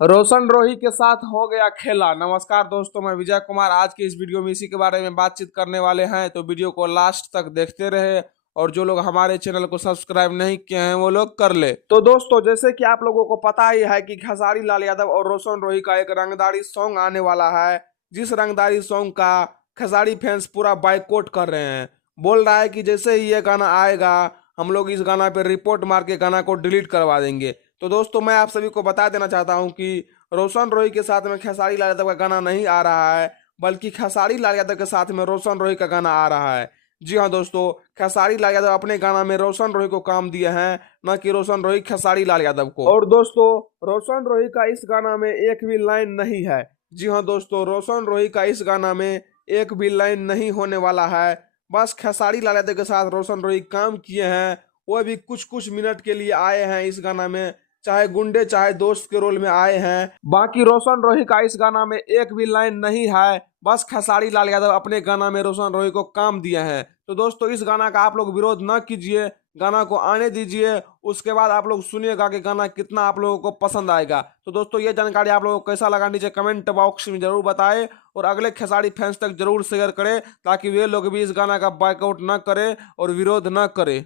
रोशन रोही के साथ हो गया खेला। नमस्कार दोस्तों, मैं विजय कुमार। आज की इस वीडियो में इसी के बारे में बातचीत करने वाले हैं, तो वीडियो को लास्ट तक देखते रहे। और जो लोग हमारे चैनल को सब्सक्राइब नहीं किए हैं वो लोग कर ले। तो दोस्तों, जैसे कि आप लोगों को पता ही है कि खेसारी लाल यादव और रोशन रोही का एक रंगदारी सॉन्ग आने वाला है, जिस रंगदारी सॉन्ग का खेसारी फैंस पूरा बाइकआउट कर रहे हैं। बोल रहा है कि जैसे ही ये गाना आएगा हम लोग इस गाना पे रिपोर्ट मार के गाना को डिलीट करवा देंगे। तो दोस्तों, मैं आप सभी को बता देना चाहता हूं कि रोशन रोही के साथ में खेसारी लाल यादव का गाना नहीं आ रहा है, बल्कि खेसारी लाल यादव के साथ में रोशन रोही का गाना आ रहा है। जी हाँ दोस्तों, खेसारी लाल यादव अपने गाना में रोशन रोही को काम दिए हैं, न कि रोशन रोही खेसारी लाल यादव को। और दोस्तों, रोशन रोही का इस गाना में एक भी लाइन नहीं है। जी हाँ दोस्तों, रोशन रोही का इस गाना में एक भी लाइन नहीं होने वाला है। बस खेसारी लाल यादव के साथ रोशन रोही काम किए हैं, वो भी कुछ कुछ मिनट के लिए आए हैं इस गाना में, चाहे गुंडे चाहे दोस्त के रोल में आए हैं। बाकी रोशन रोही का इस गाना में एक भी लाइन नहीं है। बस खेसारी लाल यादव अपने गाना में रोशन रोही को काम दिए हैं। तो दोस्तों, इस गाना का आप लोग विरोध न कीजिए, गाना को आने दीजिए। उसके बाद आप लोग सुनिएगा कि गाना कितना आप लोगों को पसंद आएगा। तो दोस्तों, ये जानकारी आप लोगों को कैसा लगा नीचे कमेंट बॉक्स में जरूर बताएं, और अगले खेसारी फैंस तक जरूर शेयर करें, ताकि वे लोग भी इस गाना का बाइकआउट न करें और विरोध न करें।